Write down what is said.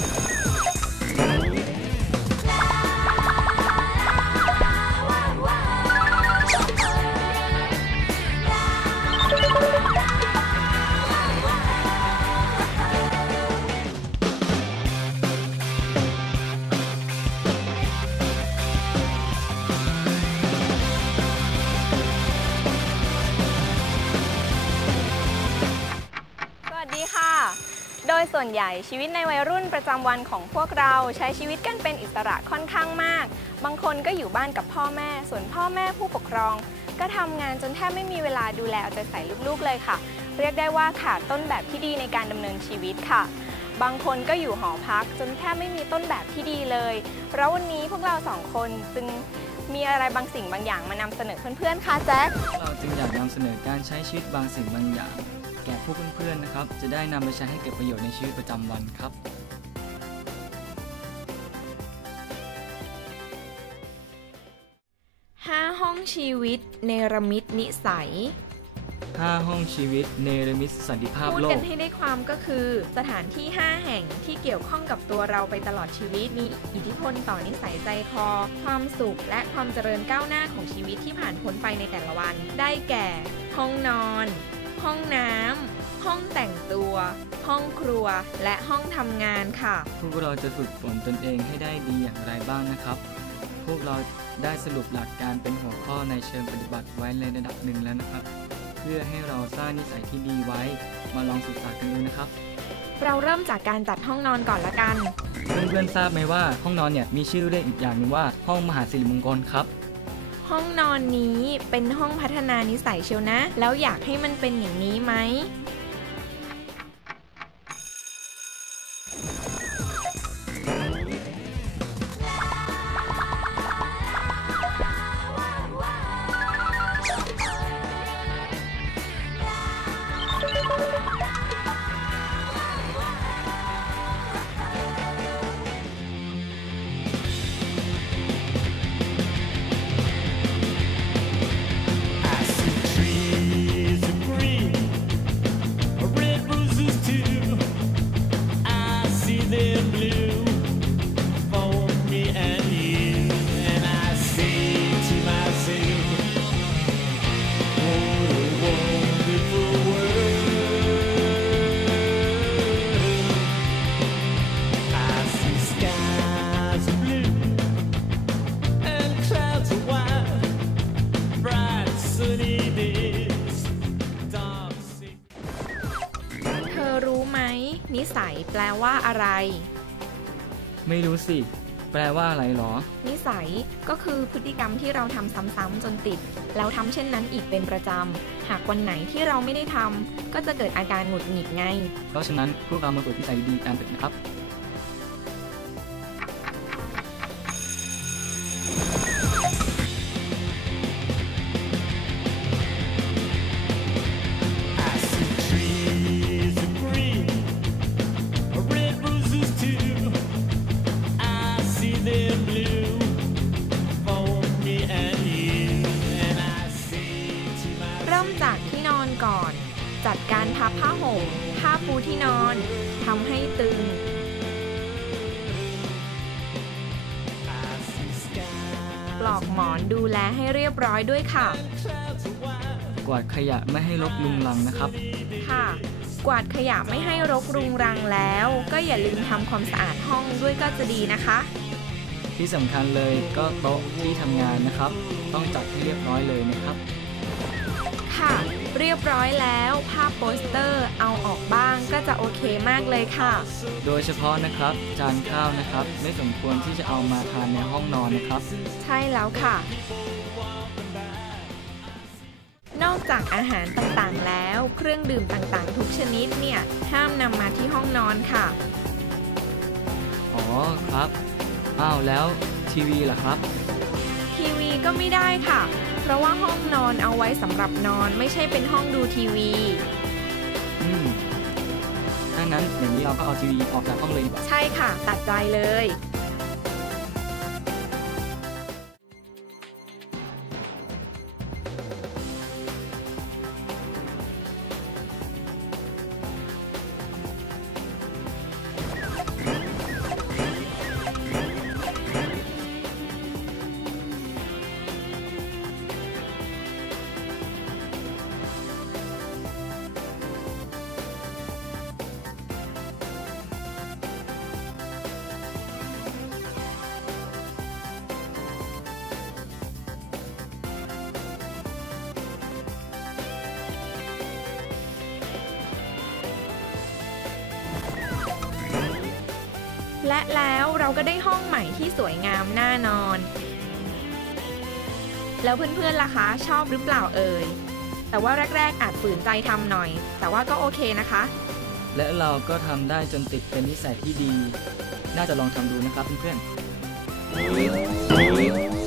you วนใหญ่ชีวิตในวัยรุ่นประจำวันของพวกเราใช้ชีวิตกันเป็นอิสระค่อนข้างมาก บางคนก็อยู่บ้านกับพ่อแม่ ส่วนพ่อแม่ผู้ปกครอง ก็ทำงานจนแทบไม่มีเวลาดูแลเอาใจใส่ลูกๆเลยค่ะ เรียกได้ว่าขาดต้นแบบที่ดีในการดำเนินชีวิตค่ะ บางคนก็อยู่หอพักจนแทบไม่มีต้นแบบที่ดีเลยแล้ววันนี้พวกเราสองคนจึงมีอะไรบางสิ่งบางอย่างมานำเสนอเพื่อนๆค่ะแจ็คเราจึงอยากนำเสนอการใช้ชีวิตบางสิ่งบางอย่าง แก่ผู้เพื่อนๆนะครับ จะได้นำไปใช้ให้เกิดประโยชน์ในชีวิตประจำวันครับ5ห้องชีวิตเนรมิตนิสัย 5 ห้องชีวิตเนรมิตสันติภาพพูดโลกัก นให้ได้ความก็คือ สถานที่ 5 แห่งที่เกี่ยวข้องกับตัวเราไปตลอดชีวิต มีอิทธิพลต่อนิสัยใจคอ ความสุข และความเจริญก้าวหน้าของชีวิตที่ผ่านพ้นไปในแต่ละวัน ได้แก่ ห้องนอน ห้องน้ำ ห้องแต่งตัว ห้องครัว และห้องทำงานค่ะ พวกเราจะฝึกฝนตนเองให้ได้ดีอย่างไรบ้างนะครับ พวกเราได้สรุปหลักการเป็นหัวข้อในเชิงปฏิบัติไว้ในระดับหนึ่งแล้วนะครับ เพื่อให้เราสร้างนิสัยที่ดีไว้ มาลองศึกษากันดูนะครับ เราเริ่มจากการจัดห้องนอนก่อนละกัน เพื่อนๆทราบไหมว่าห้องนอนเนี่ยมีชื่อเรียกอีกอย่างหนึ่งว่าห้องมหาสิริมงคลครับ ห้องนอนนี้เป็นห้องพัฒนานิสัยเชียวนะ แล้วอยากให้มันเป็นอย่างนี้ไหม นิสัยแปลว่าอะไร ไม่รู้สิ แปลว่าอะไรหรอ นิสัยก็คือพฤติกรรมที่เราทำซ้ำๆจนติด แล้วทำเช่นนั้นอีกเป็นประจำ หากวันไหนที่เราไม่ได้ทำก็จะเกิดอาการหงุดหงิดไง เพราะฉะนั้นพวกเรามาฝึกนิสัยดีกันเถอะนะครับ ริ่ม myself. จากที่นอนก่อน จัดการพับผ้าห่มผ้าปูที่นอนทำให้ตึง I see skies ปลอกหมอนดูแลให้เรียบร้อยด้วยค่ะ clouds of white. กวาดขยะไม่ให้รกลุงลังนะครับ ค่ะ กวาดขยะไม่ให้รกรุงรังแล้ว ก็อย่าลืมทำความสะอาดห้องด้วยก็จะดีนะคะ ที่สำคัญเลยก็โต๊ะที่ทำงานนะครับ ต้องจัดให้เรียบร้อยเลยนะครับ ค่ะ เรียบร้อยแล้วภาพโปสเตอร์เอาออกบ้างก็จะโอเคมากเลยค่ะ โดยเฉพาะนะครับ จานข้าวนะครับ ไม่สมควรที่จะเอามาทานในห้องนอนนะครับ ใช่แล้วค่ะ นอกจากอาหารต่างๆแล้ว เครื่องดื่มต่างๆ ทุกชนิดเนี่ย ห้ามนำมาที่ห้องนอนค่ะ อ๋อครับอ้าวแล้วทีวีล่ะครับ ทีวีก็ไม่ได้ค่ะเพ ราะว่าห้องนอนเอาไว้สำหรับนอนไม่ใช่เป็นห้องดูทีวี อืมถ้างั้นอย่างนี้เราก็เอาทีวีออกจากห้องเลยดีกว่า ใช่ค่ะ ตัดใจเลย และแล้วเราก็ได้ห้องใหม่ที่สวยงามน่านอน แล้วเพื่อนๆล่ะคะชอบหรือเปล่าเอ่ย แต่ว่าแรกๆอาจฝืนใจทำหน่อย แต่ว่าก็โอเคนะคะ และเราก็ทำได้จนติดเป็นนิสัยที่ดี น่าจะลองทำดูนะครับเพื่อนๆ